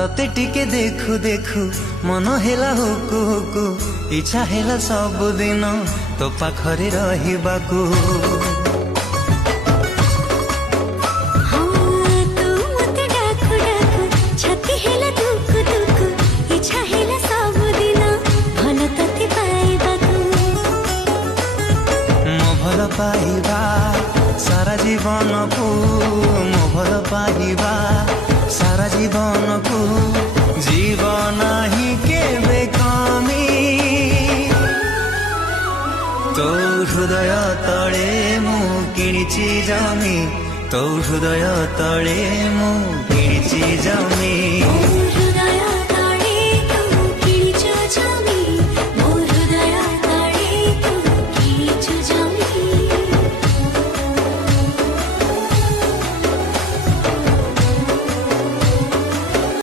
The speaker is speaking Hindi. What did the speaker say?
तते टिके देखु देखु मन हेला हुकु हुकु इच्छा हेला सब दिन तो पाखरे रहिबाकू। भल पाइबा सारा जीवन को मो भल पाइबा सारा जीवन को जीवन ही केबे कमी तो हृदय तले मु किणिची जमी तो हृदय तले मु किणिची जमी।